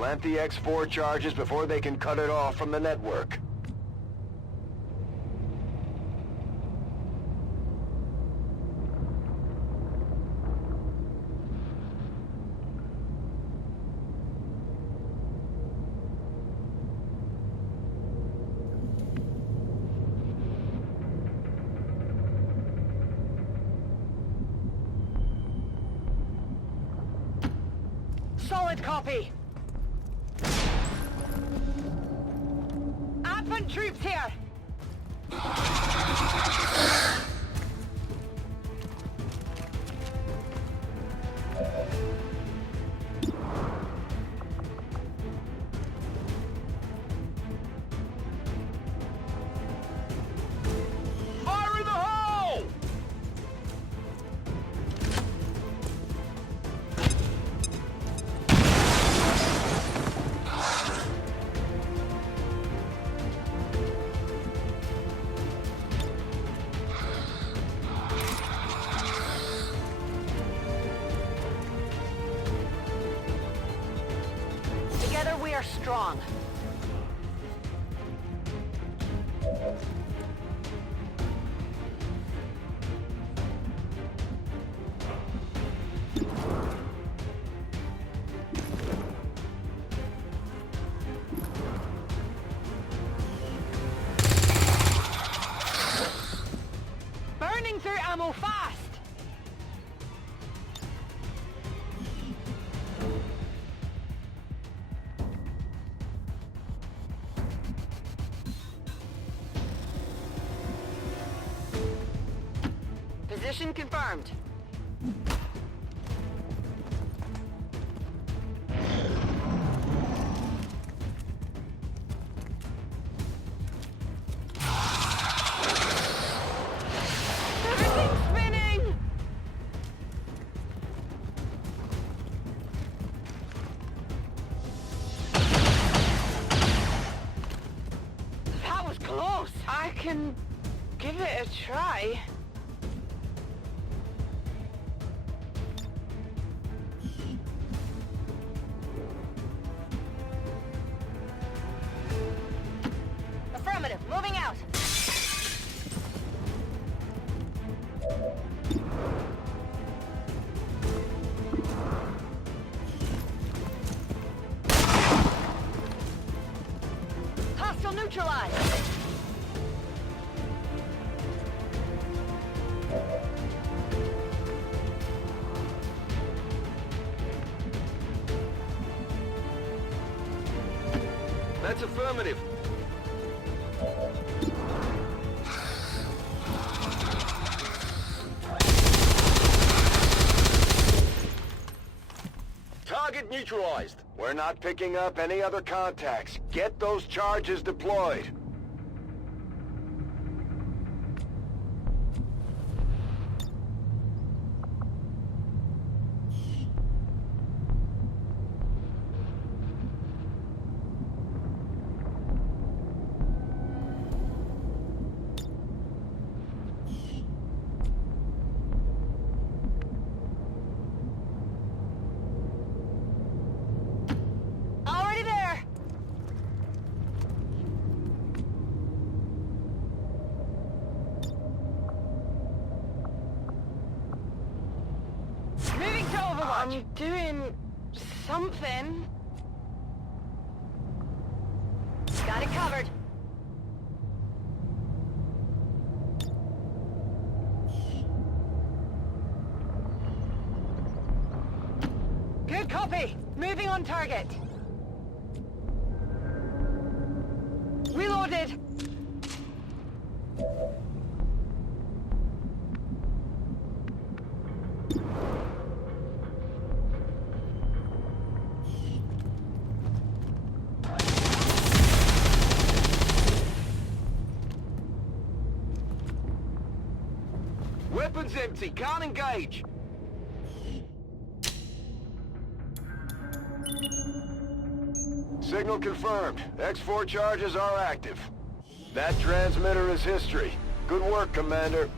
Plant the X4 charges before they can cut it off from the network. Solid copy. Advent troops here. Fire in the hole! Together we are strong. Burning through ammo fast. Position confirmed. Everything's spinning! That was close. I can give it a try. Affirmative, moving out. Hostile neutralized. That's affirmative. Target neutralized. We're not picking up any other contacts. Get those charges deployed. Already there. Moving to Overwatch. I'm doing something. Got it covered. Good copy. Moving on target. Reloaded. Weapons empty. Can't engage. Signal confirmed. X4 charges are active. That transmitter is history. Good work, Commander.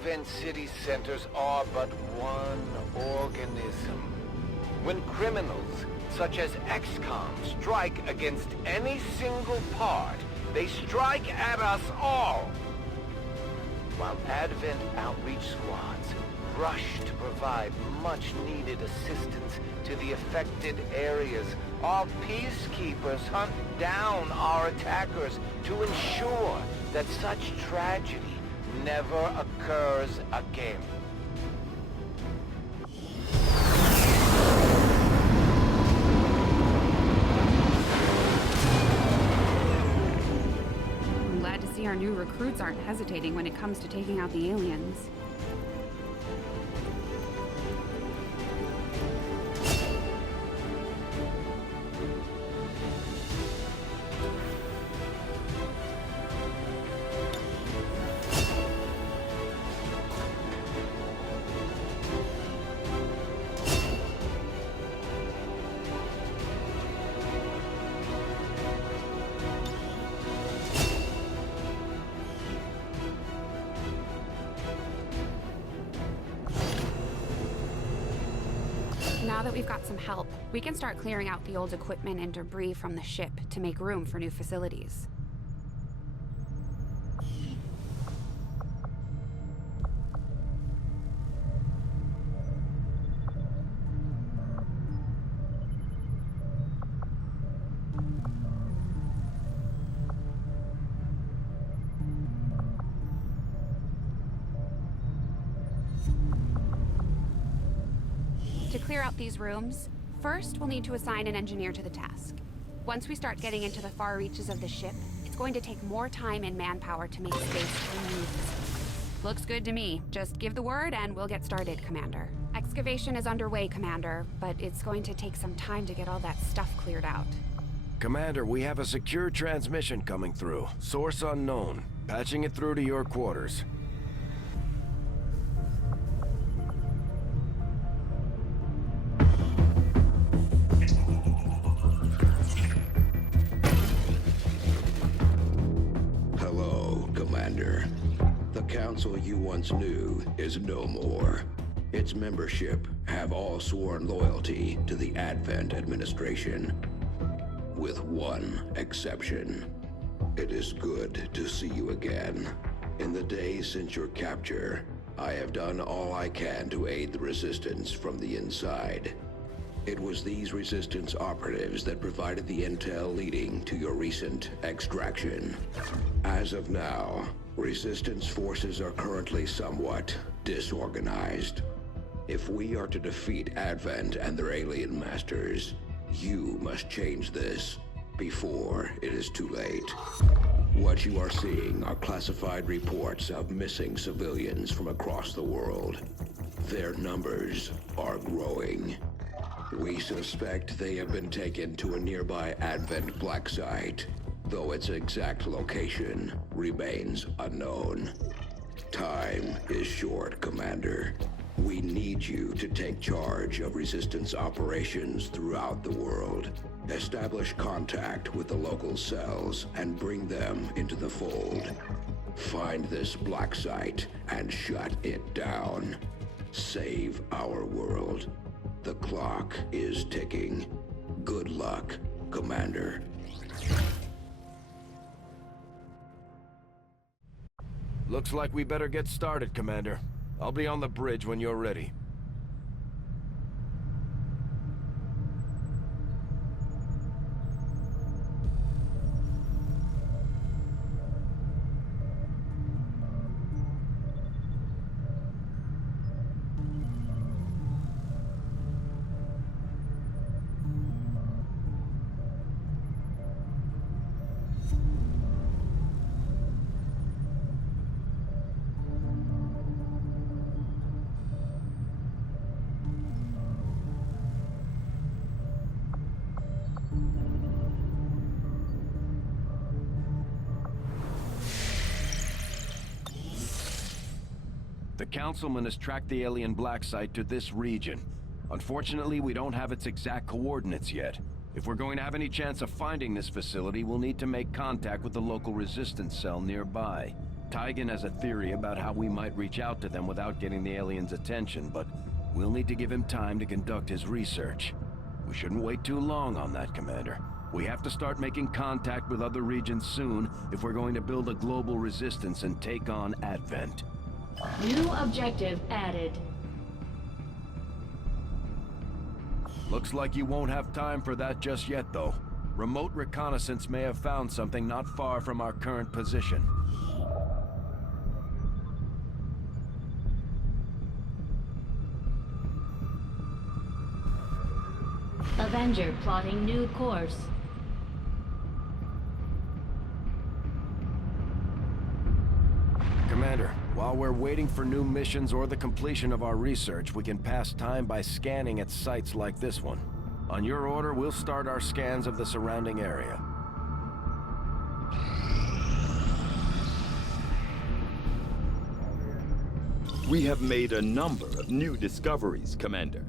Advent city centers are but one organism. When criminals, such as XCOM, strike against any single part, they strike at us all. While Advent outreach squads rush to provide much-needed assistance to the affected areas, our peacekeepers hunt down our attackers to ensure that such tragedy never occurs again. I'm glad to see our new recruits aren't hesitating when it comes to taking out the aliens. Now that we've got some help, we can start clearing out the old equipment and debris from the ship to make room for new facilities. To clear out these rooms, first we'll need to assign an engineer to the task. Once we start getting into the far reaches of the ship, it's going to take more time and manpower to make space for new facilities. Looks good to me. Just give the word and we'll get started, Commander. Excavation is underway, Commander, but it's going to take some time to get all that stuff cleared out. Commander, we have a secure transmission coming through. Source unknown. Patching it through to your quarters. The council you once knew is no more. Its membership have all sworn loyalty to the Advent administration. With one exception. It is good to see you again. In the days since your capture, I have done all I can to aid the resistance from the inside. It was these resistance operatives that provided the intel leading to your recent extraction. As of now, resistance forces are currently somewhat disorganized. If we are to defeat Advent and their alien masters, you must change this before it is too late. What you are seeing are classified reports of missing civilians from across the world. Their numbers are growing. We suspect they have been taken to a nearby Advent black site, though its exact location remains unknown. Time is short, Commander. We need you to take charge of resistance operations throughout the world. Establish contact with the local cells and bring them into the fold. Find this black site and shut it down. Save our world. The clock is ticking. Good luck, Commander. Looks like we better get started, Commander. I'll be on the bridge when you're ready. The Councilman has tracked the alien black site to this region. Unfortunately, we don't have its exact coordinates yet. If we're going to have any chance of finding this facility, we'll need to make contact with the local resistance cell nearby. Tygan has a theory about how we might reach out to them without getting the aliens' attention, but we'll need to give him time to conduct his research. We shouldn't wait too long on that, Commander. We have to start making contact with other regions soon if we're going to build a global resistance and take on Advent. New objective added. Looks like you won't have time for that just yet, though. Remote reconnaissance may have found something not far from our current position. Avenger plotting new course. Commander, while we're waiting for new missions or the completion of our research, we can pass time by scanning at sites like this one. On your order, we'll start our scans of the surrounding area. We have made a number of new discoveries, Commander.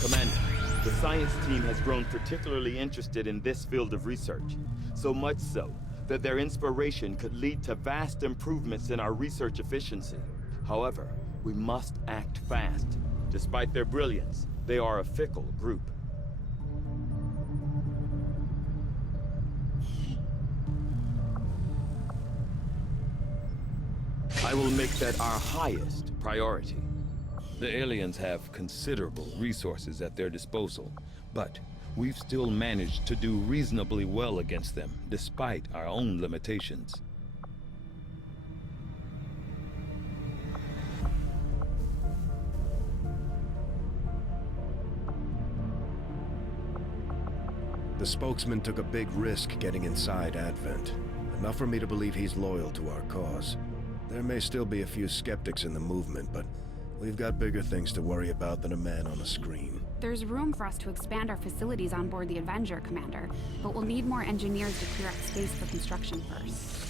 Commander, the science team has grown particularly interested in this field of research. So much so that their inspiration could lead to vast improvements in our research efficiency. However, we must act fast. Despite their brilliance, they are a fickle group. I will make that our highest priority. The aliens have considerable resources at their disposal, but we've still managed to do reasonably well against them, despite our own limitations. The spokesman took a big risk getting inside Advent. Enough for me to believe he's loyal to our cause. There may still be a few skeptics in the movement, but we've got bigger things to worry about than a man on a screen. There's room for us to expand our facilities on board the Avenger, Commander, but we'll need more engineers to clear up space for construction first.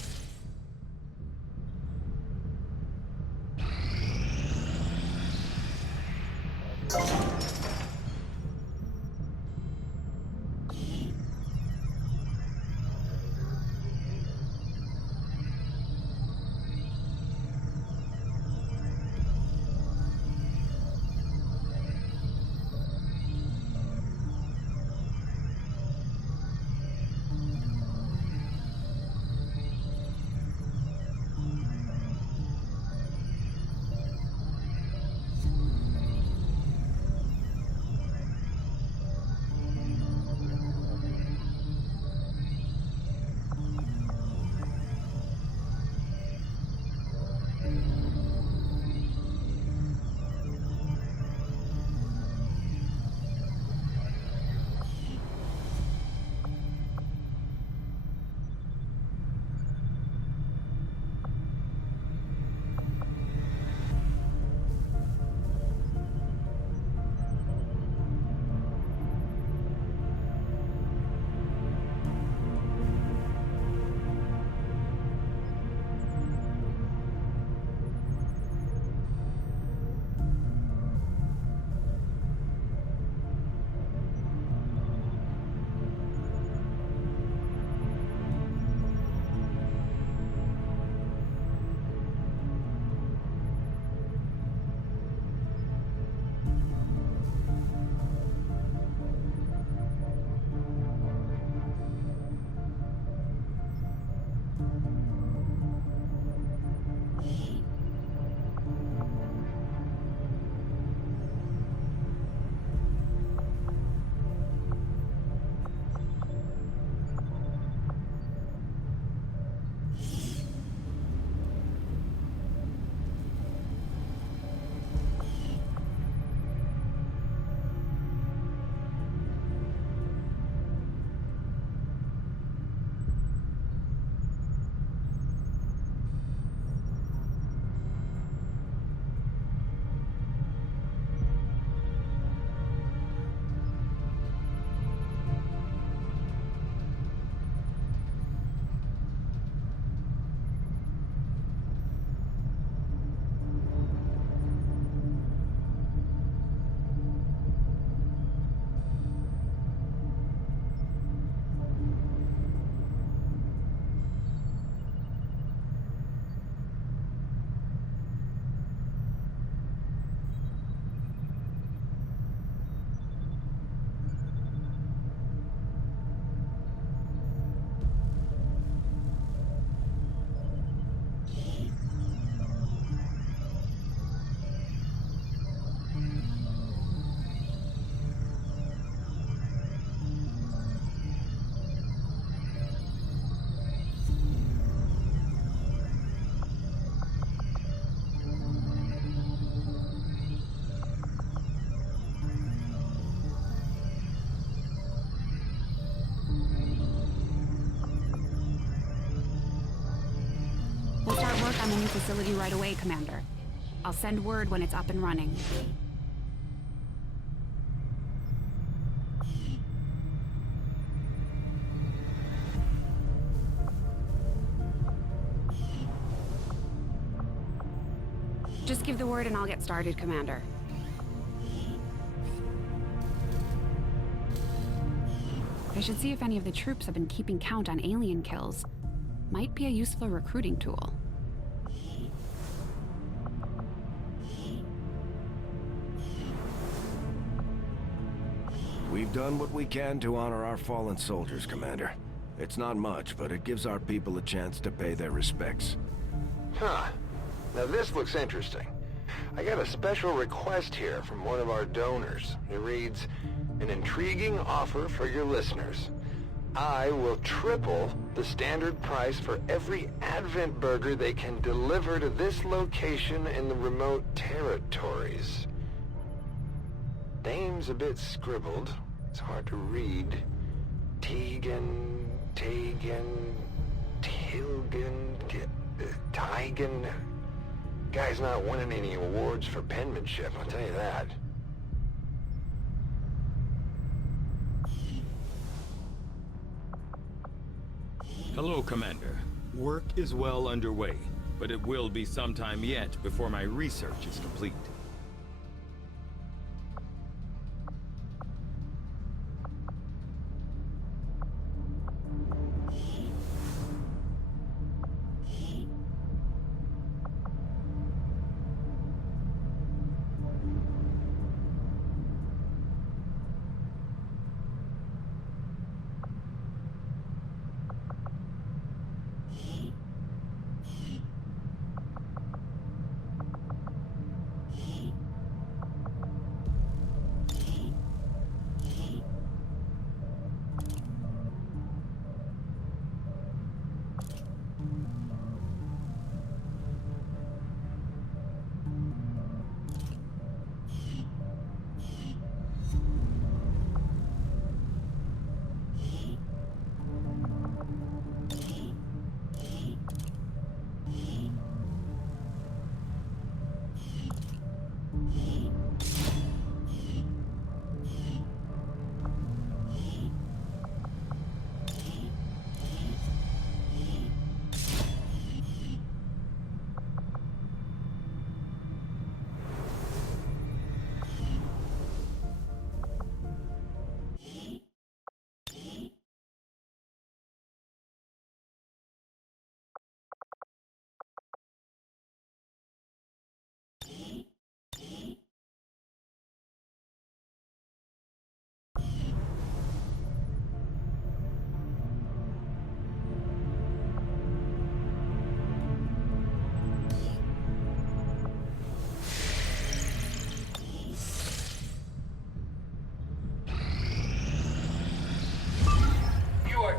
the new facility right away, Commander. I'll send word when it's up and running. Just give the word and I'll get started, Commander. I should see if any of the troops have been keeping count on alien kills. Might be a useful recruiting tool. We've done what we can to honor our fallen soldiers, Commander. It's not much, but it gives our people a chance to pay their respects. Huh. Now this looks interesting. I got a special request here from one of our donors. It reads, "An intriguing offer for your listeners. I will triple the standard price for every Advent burger they can deliver to this location in the remote territories." Name's a bit scribbled. It's hard to read. Tegan, Tigan. Guy's not winning any awards for penmanship, I'll tell you that. Hello, Commander. Work is well underway, but it will be some time yet before my research is complete.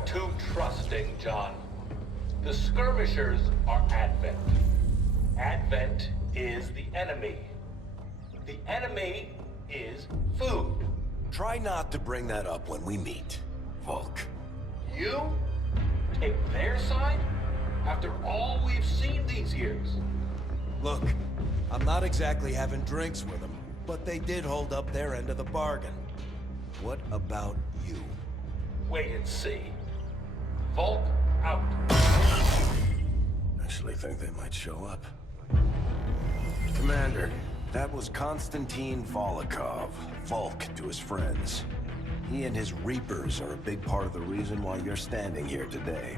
Too trusting, John. The skirmishers are Advent. Advent is the enemy. The enemy is food. Try not to bring that up when we meet, Volk. You take their side after all we've seen these years. Look, I'm not exactly having drinks with them, but they did hold up their end of the bargain. What about you? Wait and see. Volk out. Actually think they might show up. Commander, that was Konstantin Volokov, Volk to his friends. He and his Reapers are a big part of the reason why you're standing here today.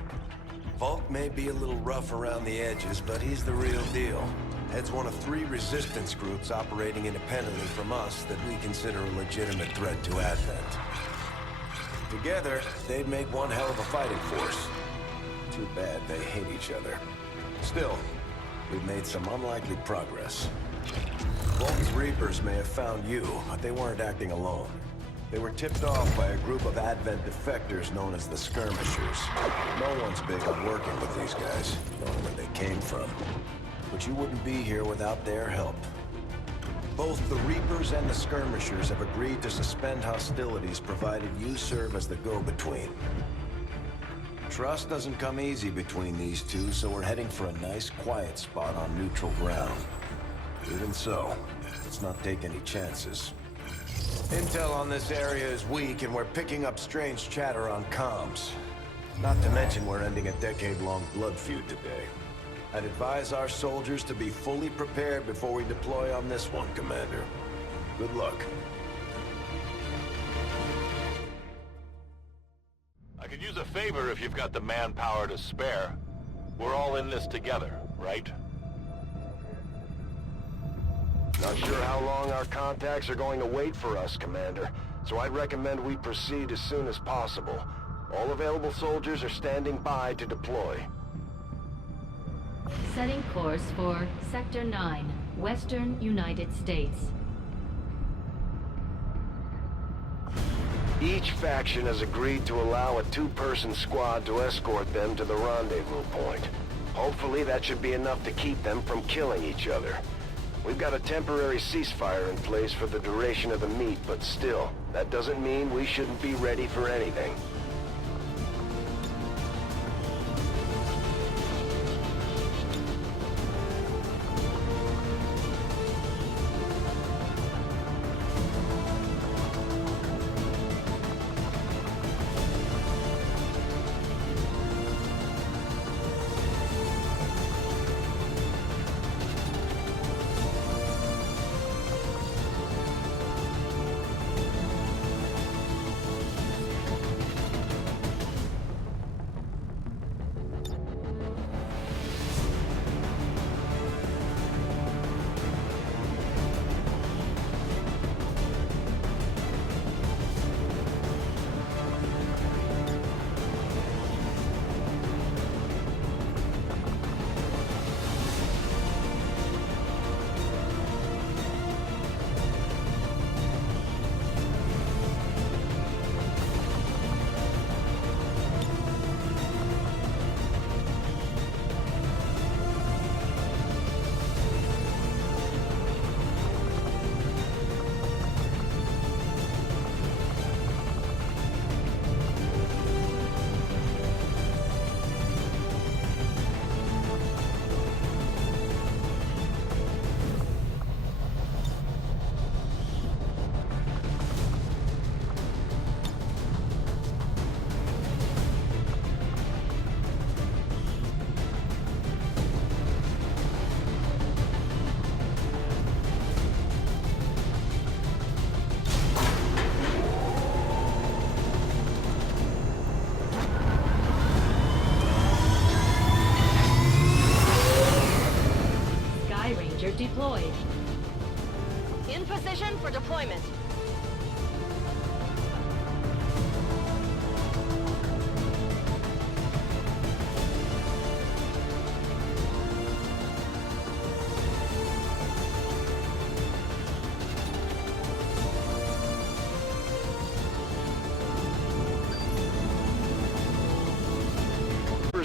Volk may be a little rough around the edges, but he's the real deal. Heads one of 3 resistance groups operating independently from us that we consider a legitimate threat to Advent. Together, they'd make one hell of a fighting force. Too bad they hate each other. Still, we've made some unlikely progress. Volk's Reapers may have found you, but they weren't acting alone. They were tipped off by a group of Advent defectors known as the Skirmishers. No one's big on working with these guys, knowing where they came from. But you wouldn't be here without their help. Both the Reapers and the Skirmishers have agreed to suspend hostilities provided you serve as the go-between. Trust doesn't come easy between these two, so we're heading for a nice, quiet spot on neutral ground. Even so, let's not take any chances. Intel on this area is weak, and we're picking up strange chatter on comms. Not to mention we're ending a decade-long blood feud today. I'd advise our soldiers to be fully prepared before we deploy on this one, Commander. Good luck. I could use a favor if you've got the manpower to spare. We're all in this together, right? Not sure how long our contacts are going to wait for us, Commander, so I'd recommend we proceed as soon as possible. All available soldiers are standing by to deploy. Setting course for Sector 9, Western United States. Each faction has agreed to allow a two-person squad to escort them to the rendezvous point. Hopefully that should be enough to keep them from killing each other. We've got a temporary ceasefire in place for the duration of the meet, but still, that doesn't mean we shouldn't be ready for anything. Deployed. In position for deployment.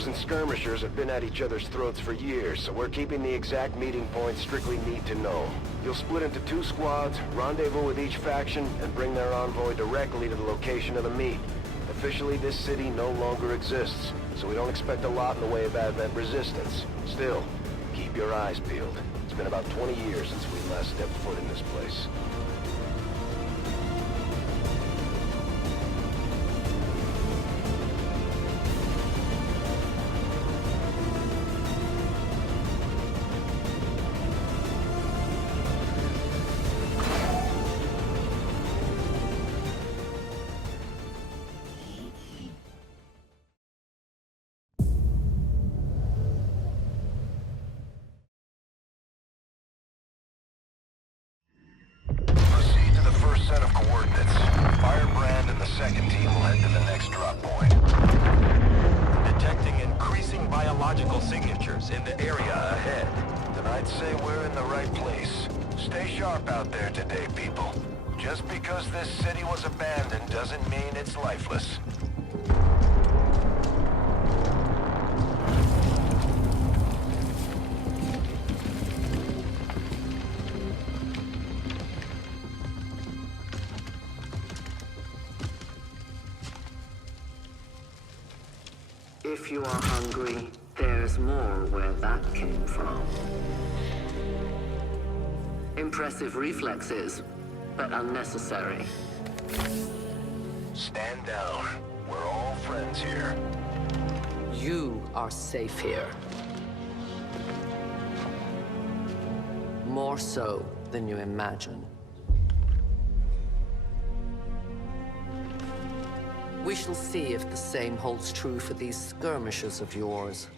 And skirmishers have been at each other's throats for years, so we're keeping the exact meeting point strictly need to know. You'll split into two squads, rendezvous with each faction, and bring their envoy directly to the location of the meet. Officially, this city no longer exists, so we don't expect a lot in the way of advent resistance. Still, keep your eyes peeled. It's been about 20 years since we last stepped foot in this place. Set of coordinates. Firebrand and the second team will head to the next drop point. Detecting increasing biological signatures in the area ahead. Then I'd say we're in the right place. Stay sharp out there today, people. Just because this city was abandoned doesn't mean it's lifeless. If you are hungry, there's more where that came from. Impressive reflexes, but unnecessary. Stand down. We're all friends here. You are safe here. More so than you imagine. We shall see if the same holds true for these skirmishers of yours.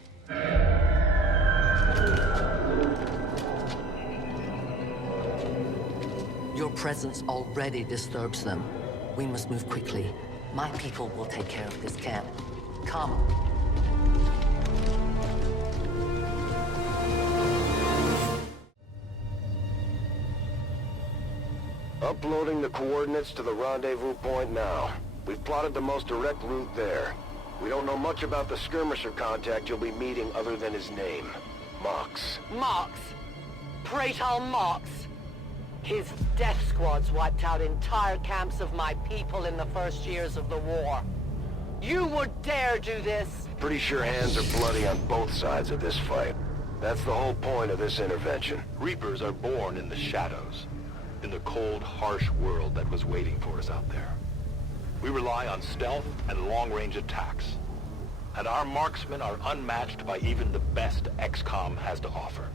Your presence already disturbs them. We must move quickly. My people will take care of this camp. Come. Uploading the coordinates to the rendezvous point now. We've plotted the most direct route there. We don't know much about the skirmisher contact you'll be meeting other than his name. Mox. Mox? Praetor Mox? His death squads wiped out entire camps of my people in the first years of the war. You would dare do this? Pretty sure hands are bloody on both sides of this fight. That's the whole point of this intervention. Reapers are born in the shadows, in the cold, harsh world that was waiting for us out there. We rely on stealth and long-range attacks, and our marksmen are unmatched by even the best XCOM has to offer.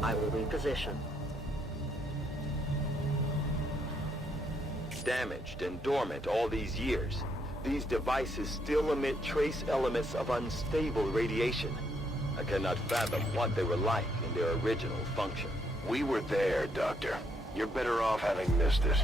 I will reposition. Damaged and dormant all these years, these devices still emit trace elements of unstable radiation. I cannot fathom what they were like in their original function. We were there, Doctor. You're better off having missed it.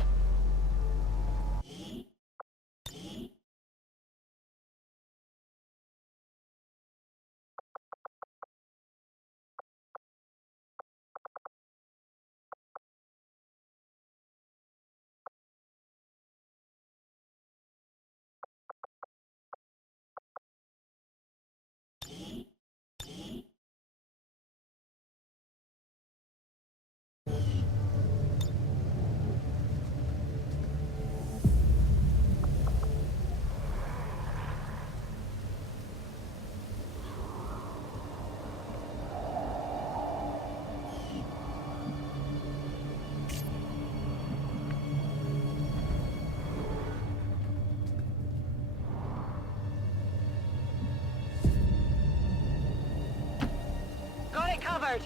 Got it covered!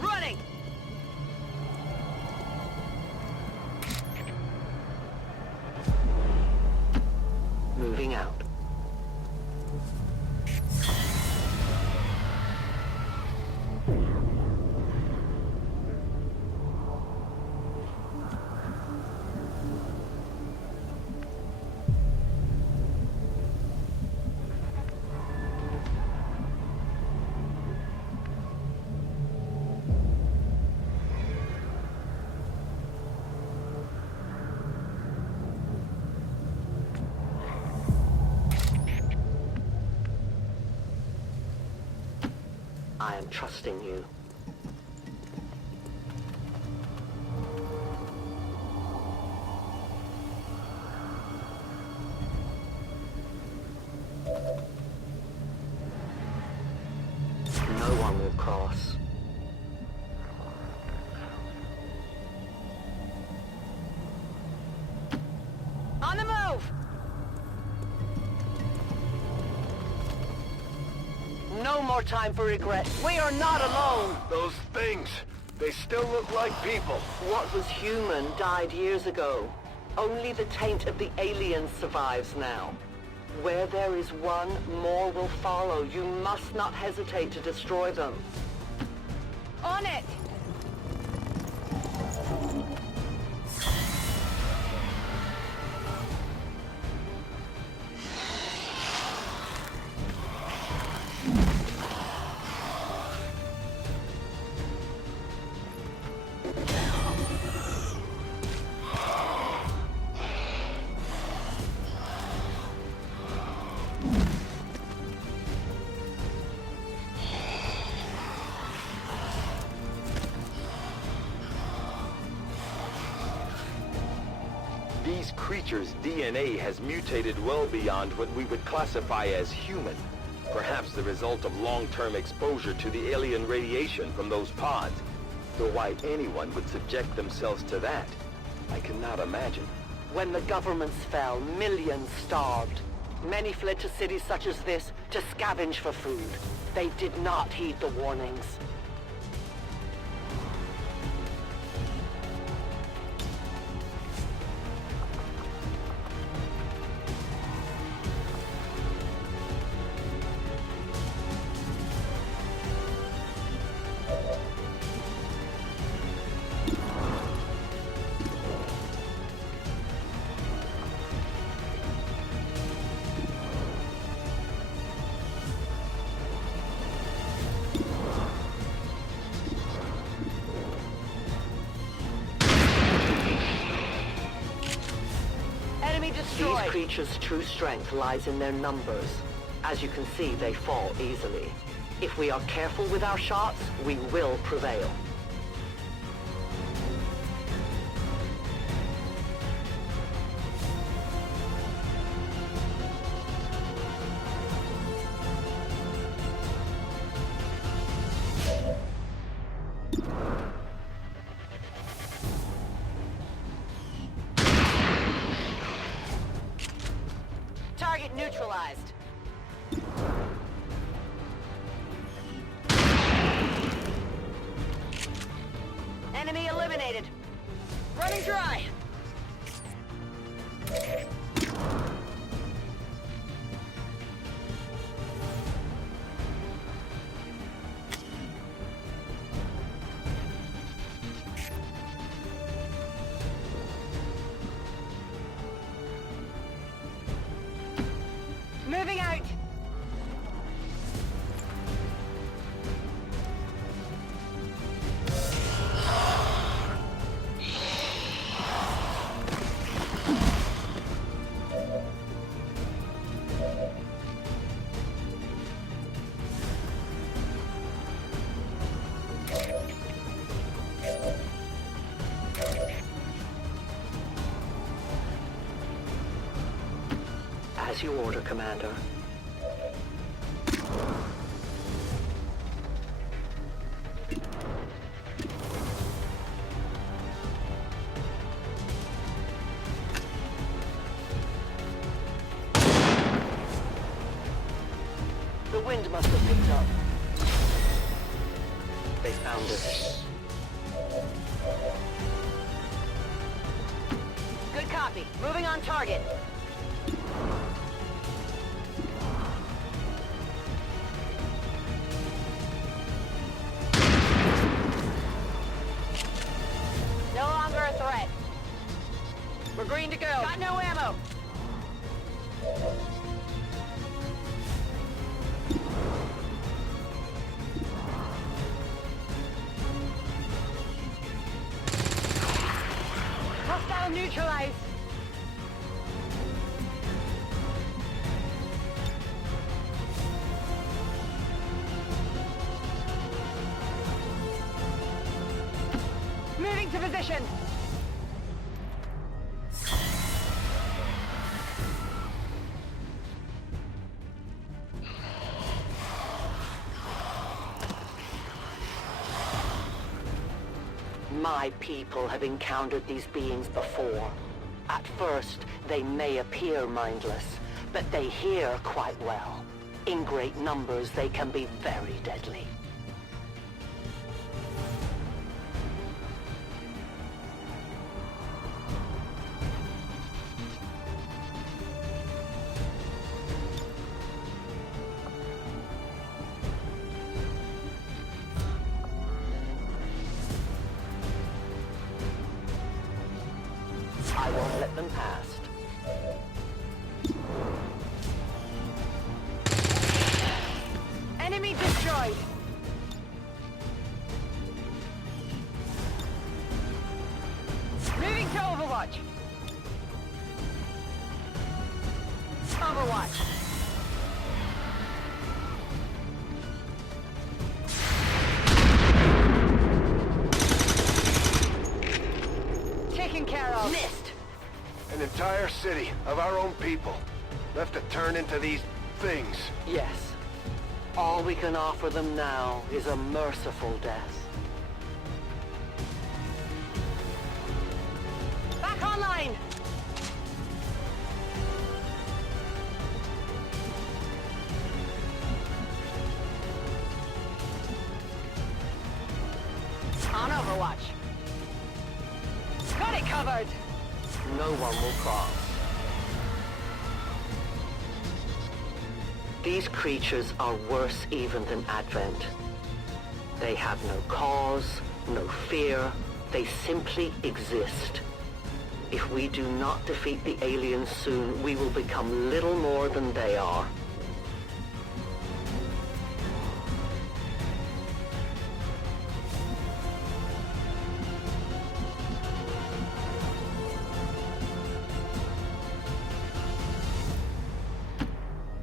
Running! Moving out. I am trusting you. No one will cross. On the move! No more time for regret. We are not alone. Those things, they still look like people. What was human died years ago. Only the taint of the aliens survives now. Where there is one, more will follow. You must not hesitate to destroy them. On it! These creatures' DNA has mutated well beyond what we would classify as human. Perhaps the result of long-term exposure to the alien radiation from those pods. Though why anyone would subject themselves to that, I cannot imagine. When the governments fell, millions starved. Many fled to cities such as this to scavenge for food. They did not heed the warnings. These creatures' true strength lies in their numbers. As you can see, they fall easily. If we are careful with our shots, we will prevail. Target neutralized. Enemy eliminated. Running dry. Moving out. As you order, Commander. The wind must have picked up. They found it. Good copy. Moving on target. No longer a threat. We're green to go. Got no ammo. Hostile neutralized. Moving to position. My people have encountered these beings before. At first, they may appear mindless, but they hear quite well. In great numbers, they can be very deadly. I won't let them past. Enemy destroyed! Moving to Overwatch! Overwatch! Taken care of. Missed! An entire city of our own people, left to turn into these things. Yes. All we can offer them now is a merciful death. Back online! On Overwatch. Got it covered! No one will cross. These creatures are worse even than Advent. They have no cause, no fear. They simply exist. If we do not defeat the aliens soon, we will become little more than they are.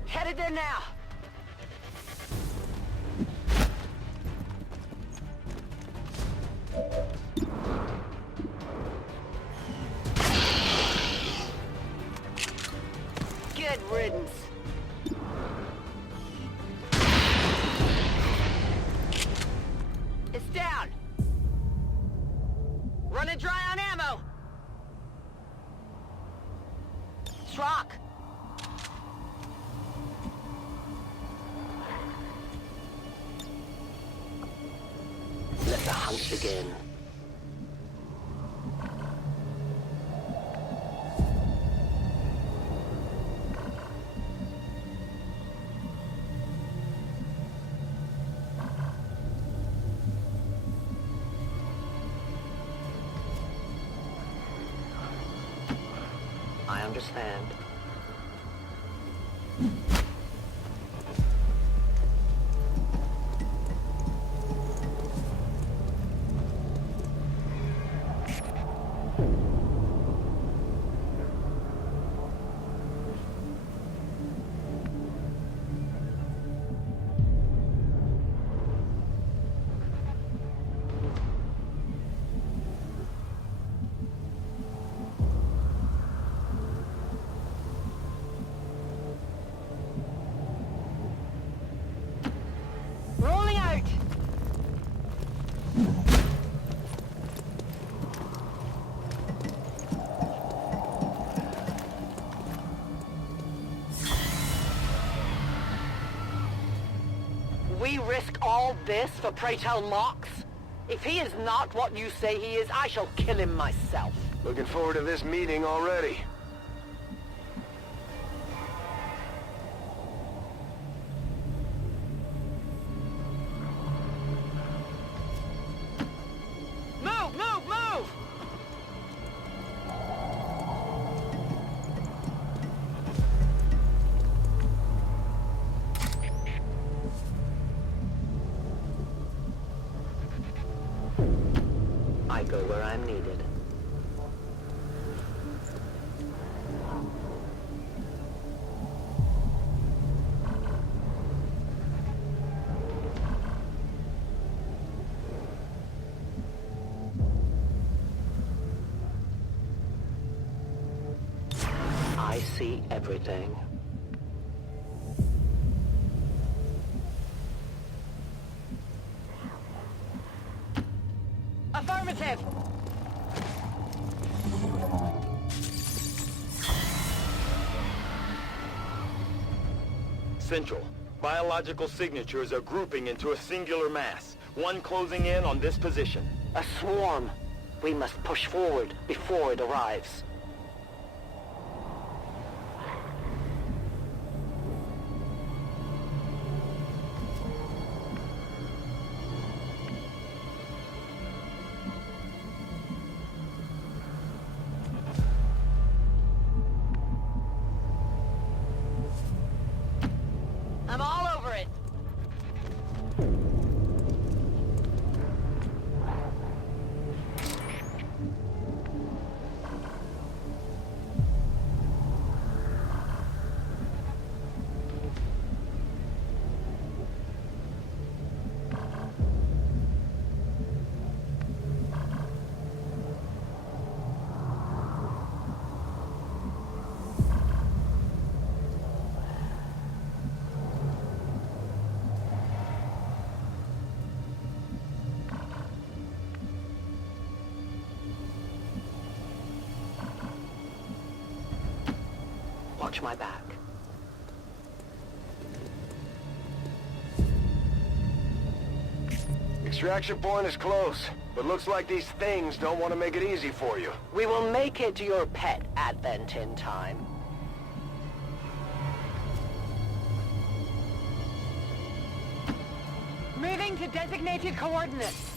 Headed there now. Good riddance. It's down. Running dry on ammo. Truck. Let the hunt begin. I understand. Rolling out! We risk all this for pray tell Mox? If he is not what you say he is, I shall kill him myself. Looking forward to this meeting already. Move, move, move! I go where I'm needed. I see everything. Affirmative! Central. Biological signatures are grouping into a singular mass, one closing in on this position. A swarm. We must push forward before it arrives. I'm all over it. watch my back. Extraction point is close, but looks like these things don't want to make it easy for you. We will make it your pet advent in time. Moving to designated coordinates.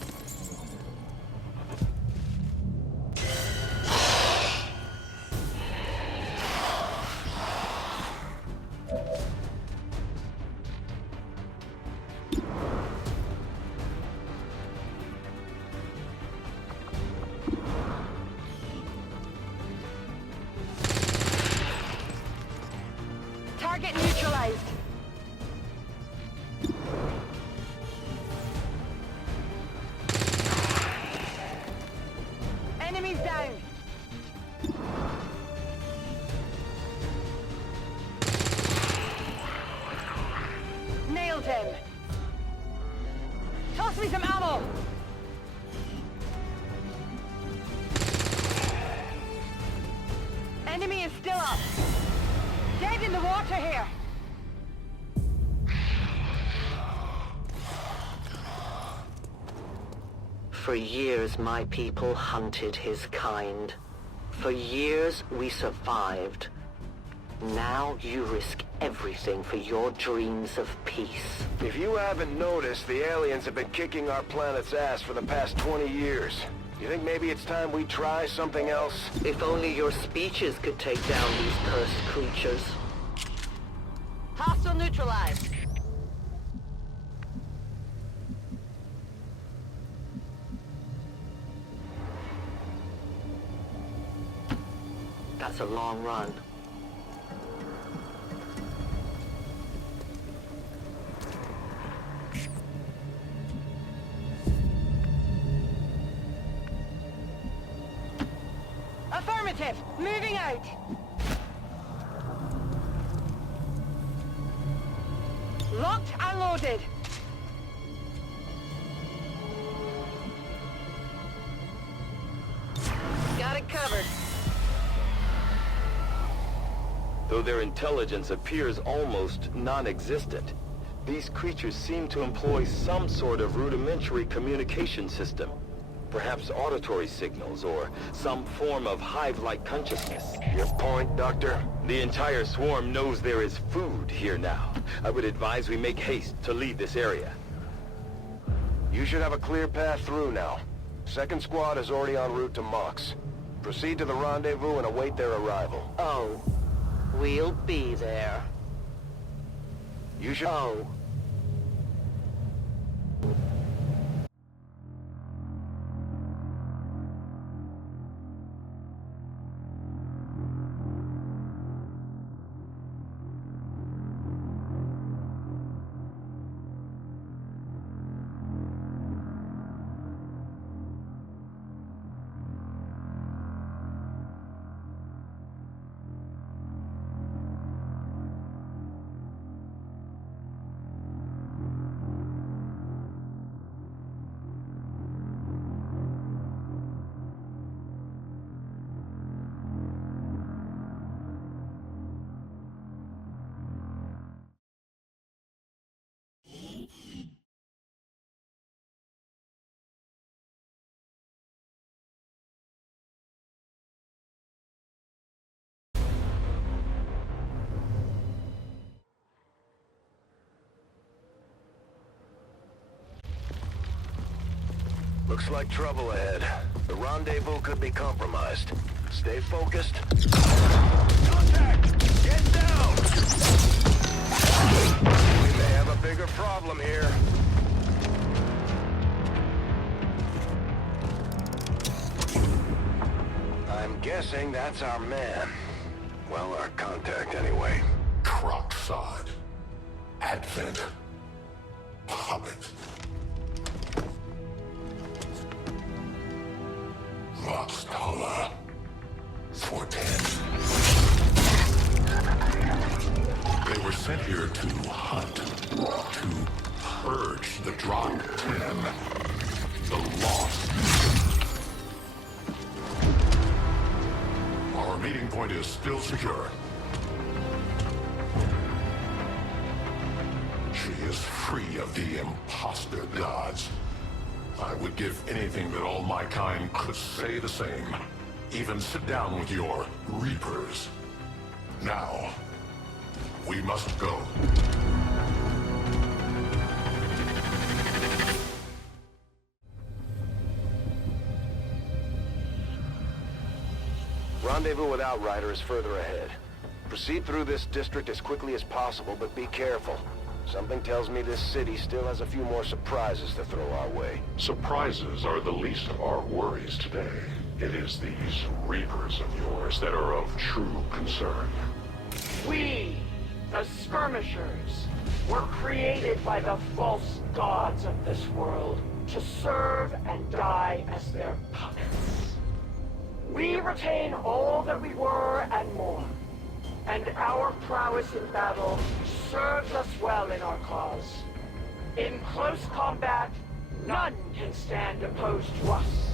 Target neutralized. Enemies down. Nailed him. Toss me some ammo. Enemy is still up. Dead in the water here. For years, my people hunted his kind. For years, we survived. Now you risk everything for your dreams of peace. If you haven't noticed, the aliens have been kicking our planet's ass for the past 20 years. You think maybe it's time we try something else? If only your speeches could take down these cursed creatures. Hostile neutralized. That's a long run. Affirmative! Moving out! Locked and loaded! Got it covered. Though their intelligence appears almost non-existent, these creatures seem to employ some sort of rudimentary communication system. Perhaps auditory signals or some form of hive-like consciousness. Your point, Doctor? The entire swarm knows there is food here now. I would advise we make haste to leave this area. You should have a clear path through now. Second squad is already en route to Mox. Proceed to the rendezvous and await their arrival. Oh. We'll be there. You should... Oh. Looks like trouble ahead. The rendezvous could be compromised. Stay focused. Contact! Get down! We may have a bigger problem here. I'm guessing that's our man. Well, our contact anyway. Crocksod. Advent. Puppet. Voxtala. 410. They were sent here to hunt. To purge the Drop 10. The Lost. Our meeting point is still secure. is free of the imposter gods. I would give anything that all my kind could say the same. Even sit down with your Reapers. Now, we must go. Rendezvous with Outrider is further ahead. Proceed through this district as quickly as possible, but be careful. Something tells me this city still has a few more surprises to throw our way. Surprises are the least of our worries today. It is these Reapers of yours that are of true concern. We, the Skirmishers, were created by the false gods of this world to serve and die as their puppets. We retain all that we were and more, and our prowess in battle serves us well in our cause. In close combat, none can stand opposed to us.